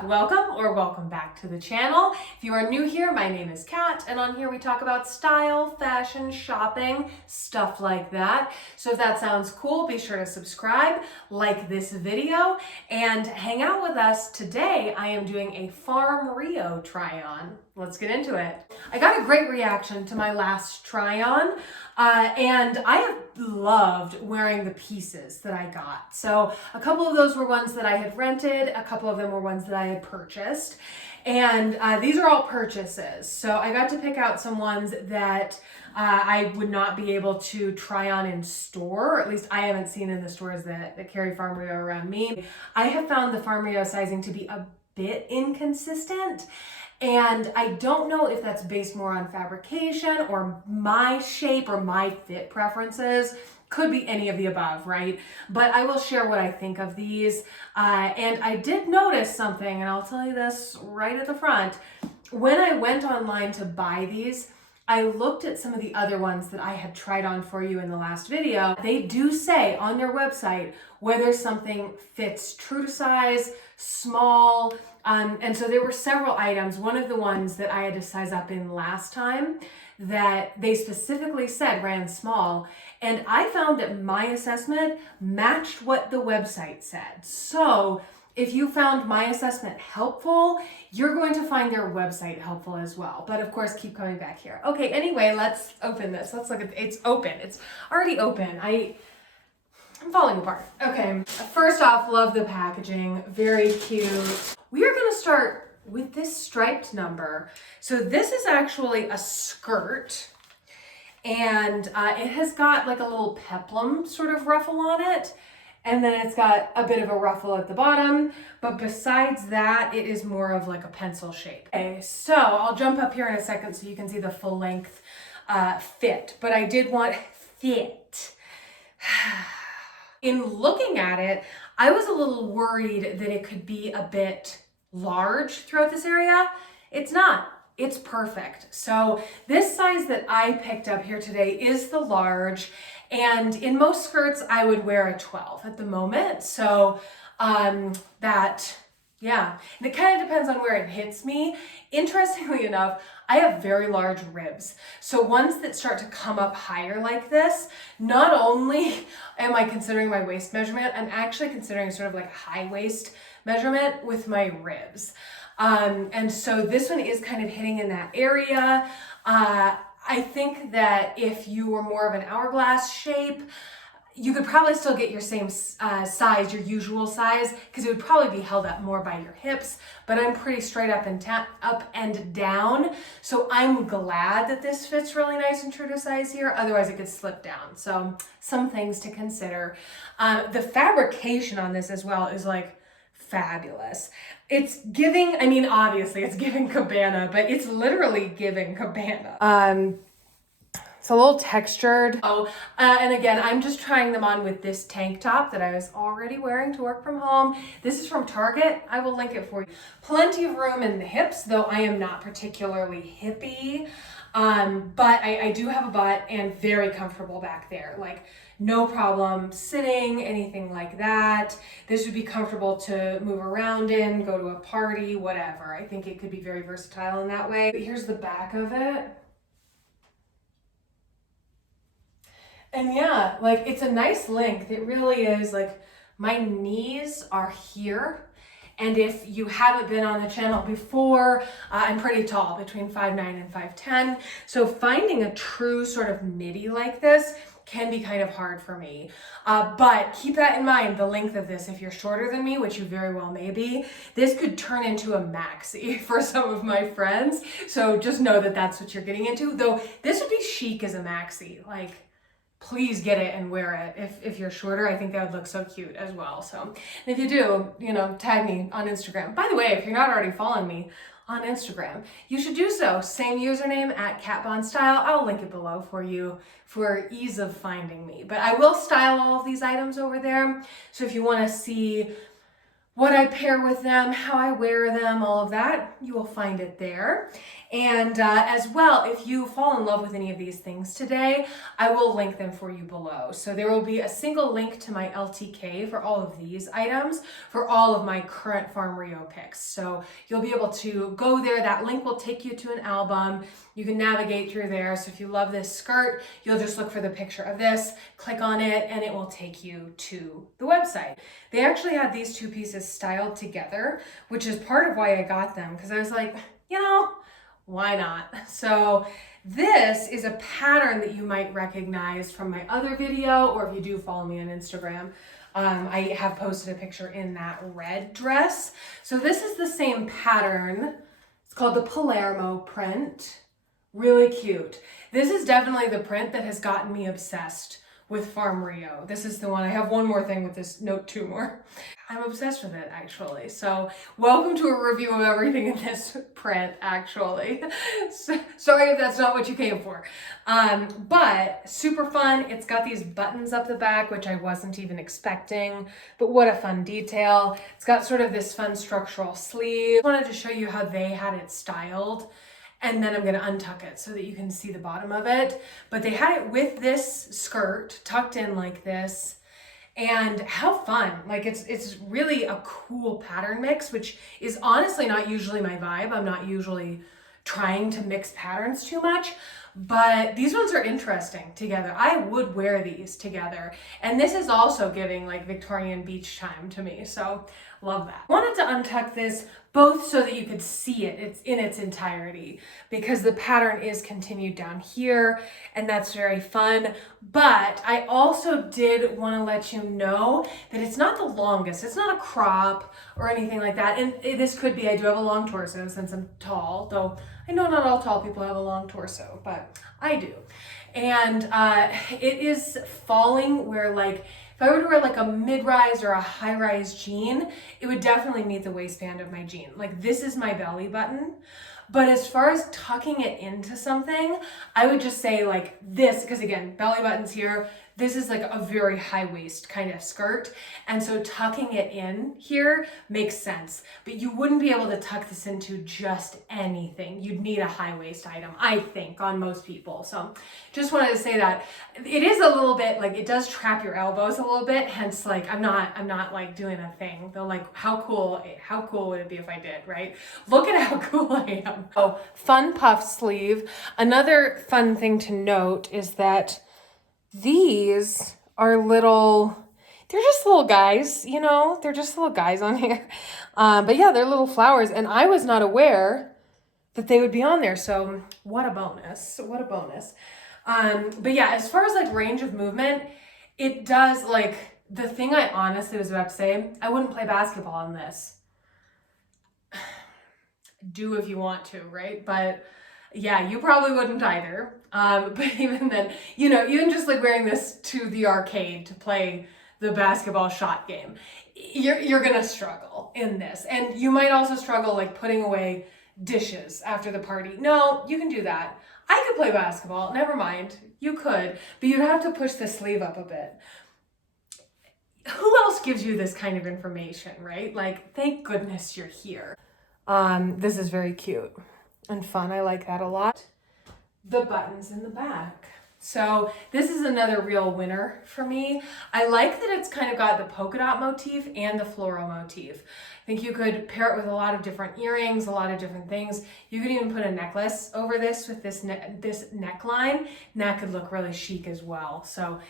up? Welcome or welcome back to the channel. If you are new here, my name is Kat, and on here we talk about style, fashion, shopping, stuff like that. So if that sounds cool, be sure to subscribe, like this video, and hang out with us. Today I am doing a Farm Rio try-on. Let's get into it. I got a great reaction to my last try-on, and I have loved wearing the pieces that I got. So a couple of those were ones that I had rented, a couple of them were ones that I had purchased, and these are all purchases. So I got to pick out some ones that I would not be able to try on in store, or at least I haven't seen in the stores that carry Farm Rio around me. I have found the Farm Rio sizing to be a bit inconsistent. And I don't know if that's based more on fabrication or my shape or my fit preferences. Could be any of the above, right? But I will share what I think of these. And I did notice something, and I'll tell you this right at the front. When I went online to buy these, I looked at some of the other ones that I had tried on for you in the last video. They do say on their website whether something fits true to size, small, and so there were several items. One of the ones that I had to size up in last time that they specifically said ran small, and I found that my assessment matched what the website said. So if you found my assessment helpful, you're going to find their website helpful as well. But of course, keep coming back here. Okay, anyway, let's open this. Let's look at it's open. It's already open. I'm falling apart. Okay, first off, love the packaging. Very cute. We are gonna start with this striped number. So this is actually a skirt, and it has got like a little peplum sort of ruffle on it. And then it's got a bit of a ruffle at the bottom, but besides that, it is more of like a pencil shape. Okay, so I'll jump up here in a second so you can see the full length fit, but I did want fit. In looking at it, I was a little worried that it could be a bit large throughout this area. It's not. It's perfect. So this size that I picked up here today is the large, and in most skirts I would wear a 12 at the moment. So yeah, and it kind of depends on where it hits me. Interestingly enough, I have very large ribs. So ones that start to come up higher like this, not only am I considering my waist measurement, I'm actually considering sort of like a high waist measurement with my ribs. And so this one is kind of hitting in that area. I think that if you were more of an hourglass shape, you could probably still get your same size, your usual size, because it would probably be held up more by your hips, but I'm pretty straight up and down. So I'm glad that this fits really nice and true to size here. Otherwise it could slip down. So some things to consider. The fabrication on this as well is like fabulous. It's giving, I mean, obviously it's giving cabana, but it's literally giving cabana. It's a little textured. And again, I'm just trying them on with this tank top that I was already wearing to work from home. This is from Target. I will link it for you. Plenty of room in the hips, though I am not particularly hippie. But I do have a butt and very comfortable back there. Like, no problem sitting, anything like that. This would be comfortable to move around in, go to a party, whatever. I think it could be very versatile in that way. But here's the back of it. And yeah, like it's a nice length. It really is. Like my knees are here. And if you haven't been on the channel before, I'm pretty tall, between 5'9" and 5'10". So finding a true sort of midi like this can be kind of hard for me. But keep that in mind, the length of this. If you're shorter than me, which you very well may be, this could turn into a maxi for some of my friends. So just know that that's what you're getting into. Though this would be chic as a maxi. Like, please get it and wear it. If you're shorter, I think that would look so cute as well. So and if you do, tag me on Instagram. By the way, if you're not already following me on Instagram, you should do so. Same username @CatBondStyle. I'll link it below for you for ease of finding me. But I will style all of these items over there. So if you want to see what I pair with them, how I wear them, all of that, you will find it there. And as well, if you fall in love with any of these things today, I will link them for you below. So there will be a single link to my LTK for all of these items for all of my current Farm Rio picks. So you'll be able to go there. That link will take you to an album. You can navigate through there. So if you love this skirt, you'll just look for the picture of this, click on it, and it will take you to the website. They actually had these two pieces styled together, which is part of why I got them, because I was like, why not? So this is a pattern that you might recognize from my other video, or if you do follow me on Instagram, I have posted a picture in that red dress. So this is the same pattern. It's called the Palermo print. Really cute. This is definitely the print that has gotten me obsessed with Farm Rio. This is the one. I have one more thing with this, note two more. I'm obsessed with it, actually. So welcome to a review of everything in this print, actually. Sorry if that's not what you came for. But super fun. It's got these buttons up the back, which I wasn't even expecting, but what a fun detail. It's got sort of this fun structural sleeve. I wanted to show you how they had it styled. And then I'm gonna untuck it so that you can see the bottom of it. But they had it with this skirt tucked in like this. And how fun. Like it's really a cool pattern mix, which is honestly not usually my vibe. I'm not usually trying to mix patterns too much, but these ones are interesting together. I would wear these together. And this is also giving like Victorian beach time to me. So love that. I wanted to untuck this both so that you could see it. It's in its entirety because the pattern is continued down here and that's very fun. But I also did want to let you know that it's not the longest. It's not a crop or anything like that. And this could be, I do have a long torso since I'm tall, though I know not all tall people have a long torso, but I do. And it is falling where like, if I were to wear like a mid-rise or a high-rise jean, it would definitely meet the waistband of my jean. Like this is my belly button. But as far as tucking it into something, I would just say like this, because again, belly button's here. This is like a very high waist kind of skirt. And so tucking it in here makes sense. But you wouldn't be able to tuck this into just anything. You'd need a high waist item, I think, on most people. So just wanted to say that. It is a little bit like, it does trap your elbows a little bit. Hence like, I'm not like doing a thing. Though like, how cool would it be if I did, right? Look at how cool I am. Oh, fun puff sleeve. Another fun thing to note is that these are they're just little guys, they're just little guys on here. But yeah, they're little flowers and I was not aware that they would be on there. So what a bonus, what a bonus. But yeah, as far as like range of movement, it does like the thing I honestly was about to say, I wouldn't play basketball in this. Do if you want to, right? But yeah, you probably wouldn't either. But even then, even just like wearing this to the arcade to play the basketball shot game, you're gonna struggle in this. And you might also struggle like putting away dishes after the party. No, you can do that. I could play basketball, never mind. You could, but you'd have to push the sleeve up a bit. Who else gives you this kind of information, right? Like, thank goodness you're here. This is very cute and fun. I like that a lot. The buttons in the back. So this is another real winner for me. I like that it's kind of got the polka dot motif and the floral motif. I think you could pair it with a lot of different earrings, a lot of different things. You could even put a necklace over this with this neckline, and that could look really chic as well. So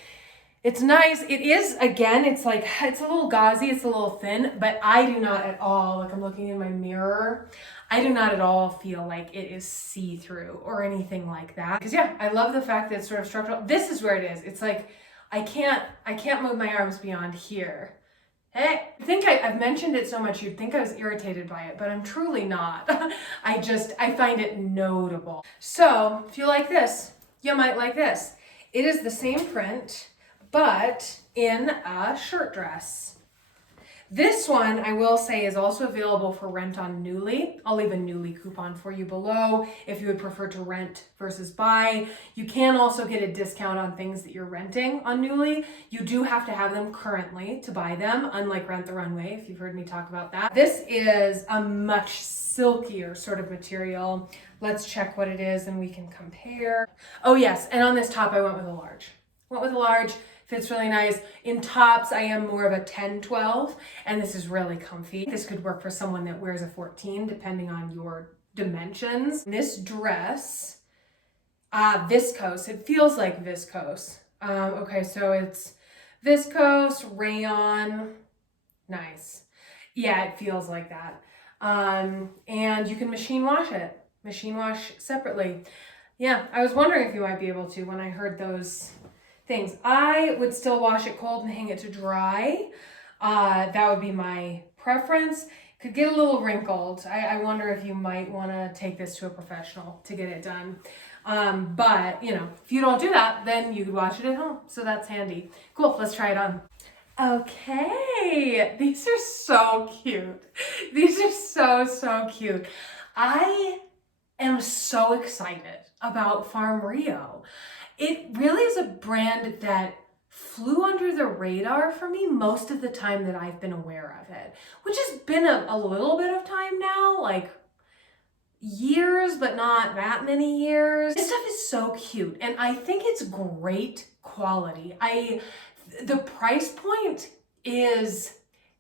it's nice. It is, again, it's like, it's a little gauzy, it's a little thin, but I do not at all, like I'm looking in my mirror, I do not at all feel like it is see-through or anything like that. Because yeah, I love the fact that it's sort of structural. This is where it is. It's like, I can't move my arms beyond here. Hey, I think I've mentioned it so much you'd think I was irritated by it, but I'm truly not. I find it notable. So if you like this, you might like this. It is the same print, but in a shirt dress. This one, I will say, is also available for rent on Nuuly. I'll leave a Nuuly coupon for you below if you would prefer to rent versus buy. You can also get a discount on things that you're renting on Nuuly. You do have to have them currently to buy them, unlike Rent the Runway, if you've heard me talk about that. This is a much silkier sort of material. Let's check what it is and we can compare. Oh yes, and on this top I went with a large. Fits really nice. In tops, I am more of a 10-12, and this is really comfy. This could work for someone that wears a 14, depending on your dimensions. This dress, viscose, it feels like viscose. Okay, so it's viscose, rayon, nice. Yeah, it feels like that. And you can machine wash it, machine wash separately. Yeah, I was wondering if you might be able to when I heard those things. I would still wash it cold and hang it to dry. That would be my preference. Could get a little wrinkled. I wonder if you might want to take this to a professional to get it done. But you know, if you don't do that, then you could wash it at home. So that's handy. Cool, let's try it on. Okay, these are so cute. These are so cute. I am so excited about Farm Rio. It really is a brand that flew under the radar for me most of the time that I've been aware of it, which has been a little bit of time now, like years, but not that many years. This stuff is so cute, and I think it's great quality. The price point is,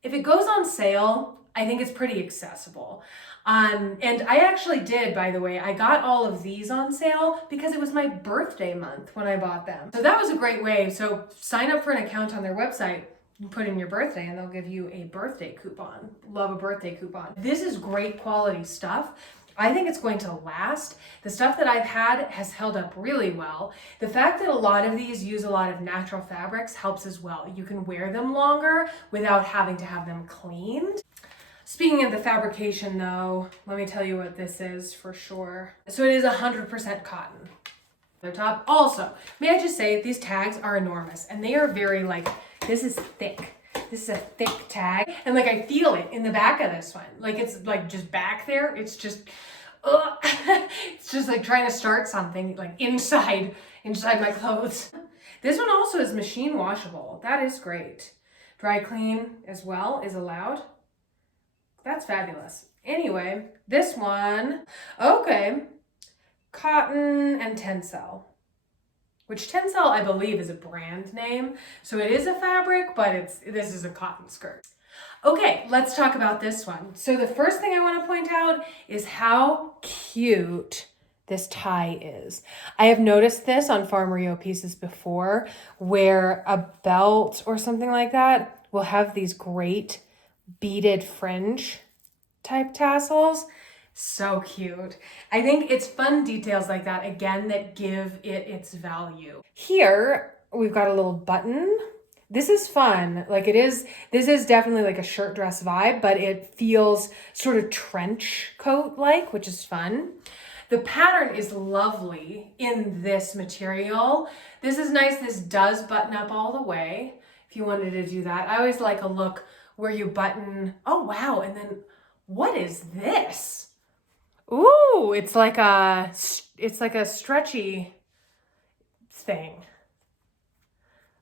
if it goes on sale, I think it's pretty accessible. And I actually did, by the way, I got all of these on sale because it was my birthday month when I bought them. So that was a great way. So sign up for an account on their website, put in your birthday, and they'll give you a birthday coupon. Love a birthday coupon. This is great quality stuff. I think it's going to last. The stuff that I've had has held up really well. The fact that a lot of these use a lot of natural fabrics helps as well. You can wear them longer without having to have them cleaned. Speaking of the fabrication though, let me tell you what this is for sure. So it is 100% cotton. The top also, may I just say, these tags are enormous and they are very like, this is thick. This is a thick tag. And like, I feel it in the back of this one. Like it's like just back there. It's just, it's just like trying to start something like inside my clothes. This one also is machine washable. That is great. Dry clean as well is allowed. That's fabulous. Anyway, this one, okay, cotton and Tencel, which Tencel I believe is a brand name. So it is a fabric, but this is a cotton skirt. Okay, let's talk about this one. So the first thing I want to point out is how cute this tie is. I have noticed this on Farm Rio pieces before where a belt or something like that will have these great beaded fringe type tassels. So cute. I think it's fun details like that, again, that give it its value. Here, we've got a little button. This is fun. Like this is definitely like a shirt dress vibe, but it feels sort of trench coat-like, which is fun. The pattern is lovely in this material. This is nice. This does button up all the way if you wanted to do that. I always like a look where you button, oh wow, and then what is this? Ooh, it's like a stretchy thing.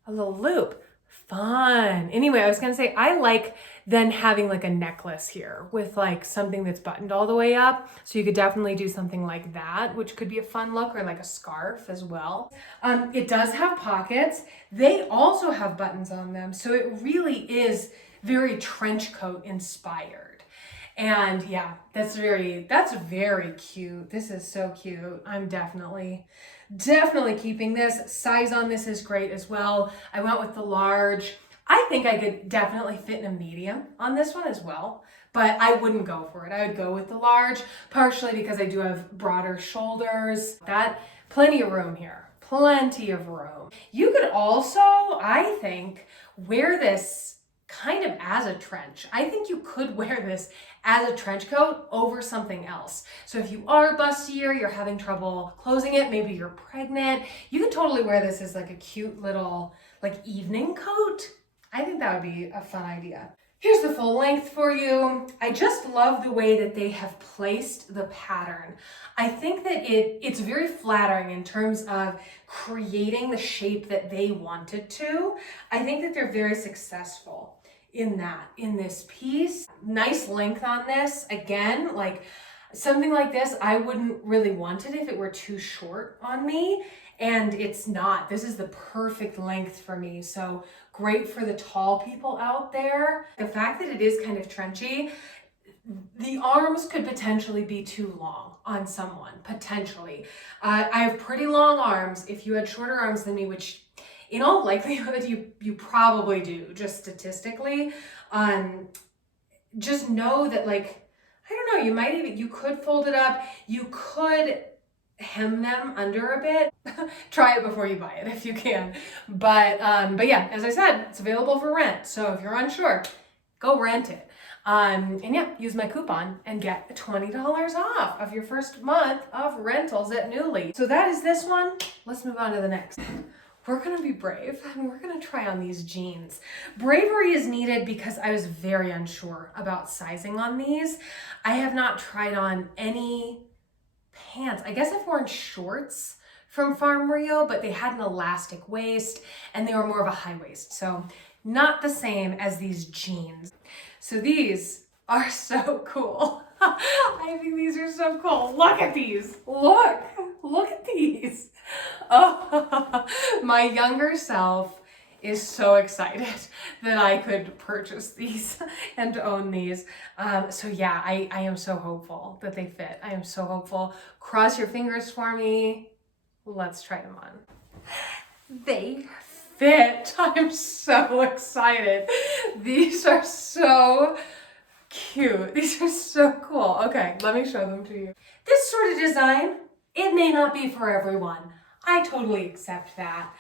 A little loop. Fun. Anyway, I was gonna say, I like then having like a necklace here with like something that's buttoned all the way up. So you could definitely do something like that, which could be a fun look, or like a scarf as well. It does have pockets. They also have buttons on them. So it really is very trench coat inspired. And yeah, that's very cute. This is so cute. I'm definitely keeping this. Size on this is great as well. I went with the large. I think I could definitely fit in a medium on this one as well, but I wouldn't go for it. I would go with the large, partially because I do have broader shoulders. Plenty of room here. Plenty of room. You could also, I think, wear this kind of as a trench. I think you could wear this as a trench coat over something else. So if you are bustier, you're having trouble closing it, maybe you're pregnant, you could totally wear this as like a cute little like evening coat. I think that would be a fun idea. Here's the full length for you. I just love the way that they have placed the pattern. I think that it's very flattering in terms of creating the shape that they wanted to. I think that they're very successful in this piece. Nice length on this. Again, like something like this, I wouldn't really want it if it were too short on me. And it's not. This is the perfect length for me. So great for the tall people out there. The fact that it is kind of trenchy, the arms could potentially be too long on someone, potentially. I have pretty long arms. If you had shorter arms than me, which in all likelihood you probably do, just statistically, just know that, like, I don't know, you could fold it up, you could hem them under a bit. Try it before you buy it if you can. But yeah, as I said, it's available for rent. So if you're unsure, go rent it. And yeah, use my coupon and get $20 off of your first month of rentals at Nuuly. So that is this one. Let's move on to the next. We're gonna be brave and we're gonna try on these jeans. Bravery is needed because I was very unsure about sizing on these. I have not tried on any pants. I guess I've worn shorts from Farm Rio, but they had an elastic waist and they were more of a high waist. So not the same as these jeans. So these are so cool. I think these are so cool. Look at these. Look at these. Oh, my younger self is so excited that I could purchase these and own these. So yeah, I am so hopeful that they fit. I am so hopeful. Cross your fingers for me. Let's try them on. They fit. I'm so excited. These are so cute. These are so cool. Okay, let me show them to you. This sort of design, it may not be for everyone. I totally accept that.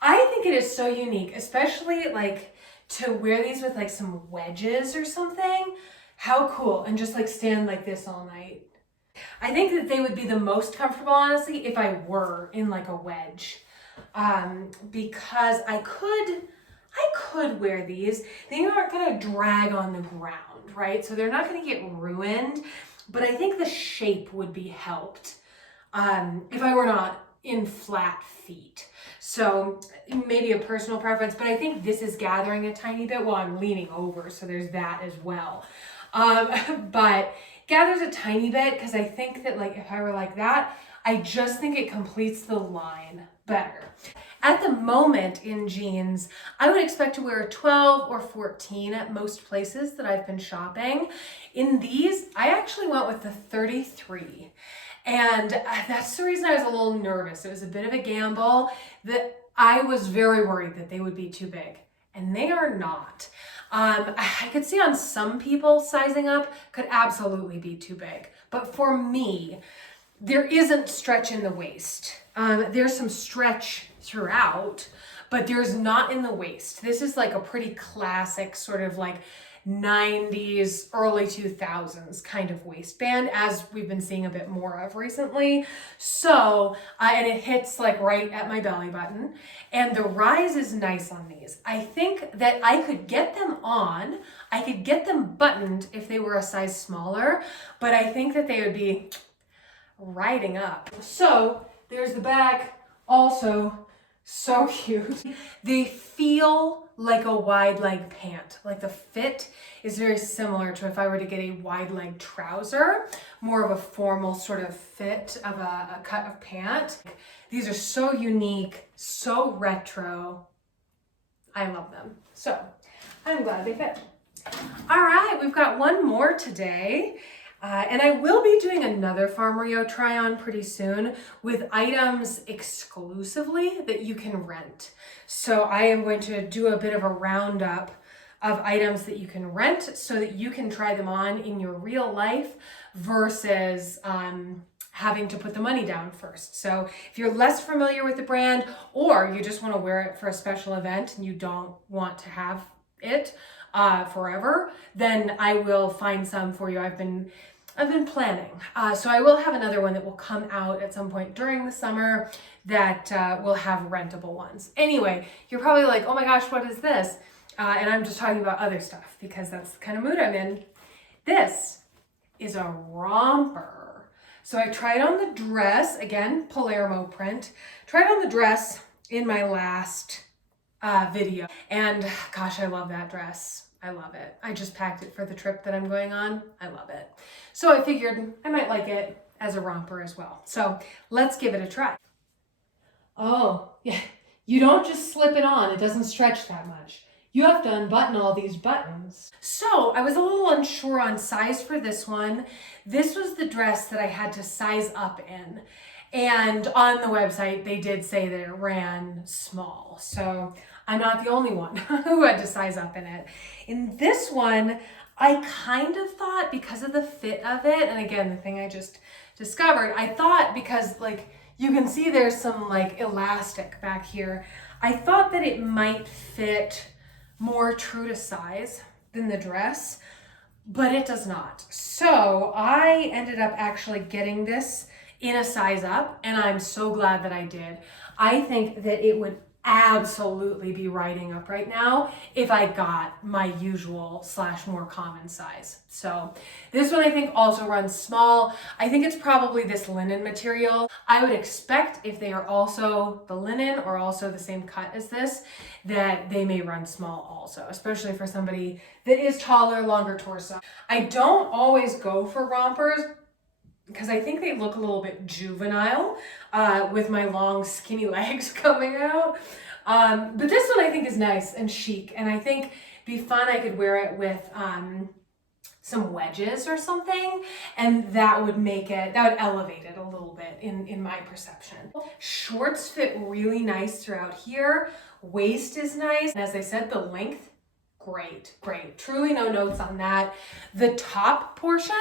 I think it is so unique, especially like to wear these with like some wedges or something. How cool. And just like stand like this all night. I think that they would be the most comfortable, honestly, if I were in like a wedge. Because I could wear these. They aren't gonna drag on the ground, right? So they're not gonna get ruined, but I think the shape would be helped if I were not in flat feet. So maybe a personal preference, but I think this is gathering a tiny bit while I'm leaning over, so there's that as well. But gathers a tiny bit because I think that, like, if I were like that, I just think it completes the line better. At the moment in jeans, I would expect to wear a 12 or 14 at most places that I've been shopping. In these, I actually went with the 33. And that's the reason I was a little nervous. It was a bit of a gamble that I was very worried that they would be too big, and they are not. I could see on some people sizing up could absolutely be too big, but for me, there isn't stretch in the waist. There's some stretch throughout, but there's not in the waist. This is like a pretty classic sort of like 90s, early 2000s kind of waistband, as we've been seeing a bit more of recently. So, and it hits like right at my belly button, and the rise is nice on these. I think that I could get them on, I could get them buttoned if they were a size smaller, but I think that they would be riding up. So there's the back, also so cute. They feel like a wide leg pant. Like the fit is very similar to if I were to get a wide leg trouser, more of a formal sort of fit of a cut of pant. These are so unique, so retro. I love them. So I'm glad they fit. All right, we've got one more today. And I will be doing another Farm Rio try on pretty soon with items exclusively that you can rent. So I am going to do a bit of a roundup of items that you can rent so that you can try them on in your real life versus having to put the money down first. So if you're less familiar with the brand, or you just want to wear it for a special event and you don't want to have it forever, then I will find some for you. I've been planning. So I will have another one that will come out at some point during the summer that will have rentable ones. Anyway, you're probably like, oh my gosh, what is this? and I'm just talking about other stuff because that's the kind of mood I'm in. This is a romper. So I tried on the dress, again, Palermo print. Tried on the dress in my last video. And gosh, I love that dress. I love it. I just packed it for the trip that I'm going on. I love it. So I figured I might like it as a romper as well. So let's give it a try. Oh, yeah. You don't just slip it on. It doesn't stretch that much. You have to unbutton all these buttons. So I was a little unsure on size for this one. This was the dress that I had to size up in. And on the website, they did say that it ran small. So I'm not the only one who had to size up in it. In this one, I kind of thought because of the fit of it, and again, the thing I just discovered, I thought because like, you can see there's some like elastic back here. I thought that it might fit more true to size than the dress, but it does not. So I ended up actually getting this in a size up, and I'm so glad that I did. I think that it would absolutely be riding up right now if I got my usual / more common size. So this one I think also runs small. I think it's probably this linen material. I would expect if they are also the linen or also the same cut as this, that they may run small also, especially for somebody that is taller, longer torso. I don't always go for rompers because I think they look a little bit juvenile with my long skinny legs coming out. But this one I think is nice and chic, and I think be fun. I could wear it with some wedges or something, and that would elevate it a little bit in my perception. Shorts fit really nice throughout here. Waist is nice. And as I said, the length, great. Truly no notes on that. The top portion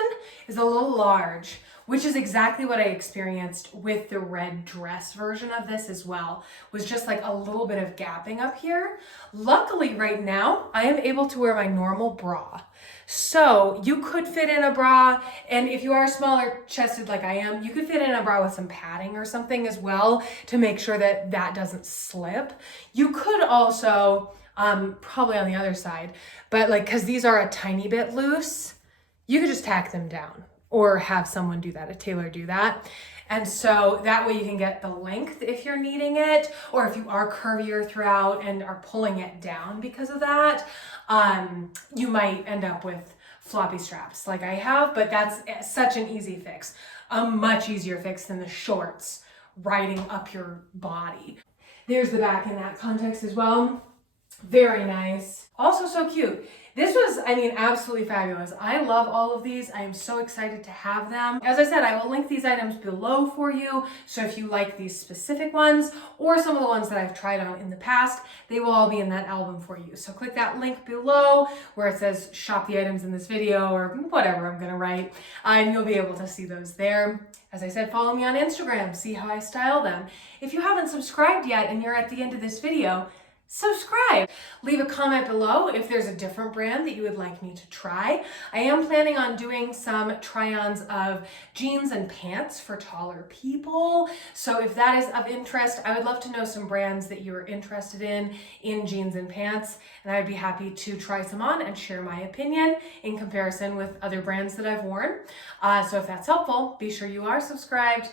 is a little large, which is exactly what I experienced with the red dress version of this as well, was just like a little bit of gapping up here. Luckily right now, I am able to wear my normal bra. So you could fit in a bra, and if you are smaller chested like I am, you could fit in a bra with some padding or something as well to make sure that that doesn't slip. You could also, probably on the other side, but like, cause these are a tiny bit loose, you could just tack them down or have someone do that, a tailor do that. And so that way you can get the length if you're needing it, or if you are curvier throughout and are pulling it down because of that, you might end up with floppy straps like I have, but that's such an easy fix. A much easier fix than the shorts riding up your body. There's the back in that context as well. Very nice. Also so cute. This was, I mean, absolutely fabulous. I love all of these. I am so excited to have them. As I said, I will link these items below for you. So if you like these specific ones or some of the ones that I've tried on in the past, they will all be in that album for you. So click that link below where it says shop the items in this video or whatever I'm gonna write, and you'll be able to see those there. As I said, follow me on Instagram, see how I style them. If you haven't subscribed yet and you're at the end of this video, subscribe. Leave a comment below if there's a different brand that you would like me to try. I am planning on doing some try-ons of jeans and pants for taller people. So if that is of interest, I would love to know some brands that you're interested in jeans and pants, and I'd be happy to try some on and share my opinion in comparison with other brands that I've worn. So if that's helpful, be sure you are subscribed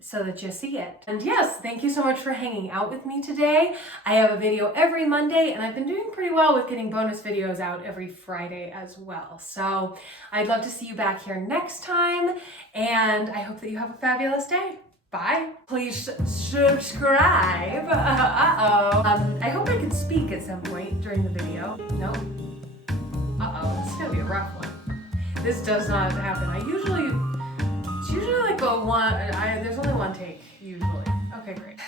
so that you see it. And yes, thank you so much for hanging out with me today. I have a video every Monday, and I've been doing pretty well with getting bonus videos out every Friday as well. So I'd love to see you back here next time, and I hope that you have a fabulous day. Bye. Please subscribe. I hope I can speak at some point during the video. No? This is gonna be a rough one. This does not happen. It's usually like there's only one take, usually. Okay, great.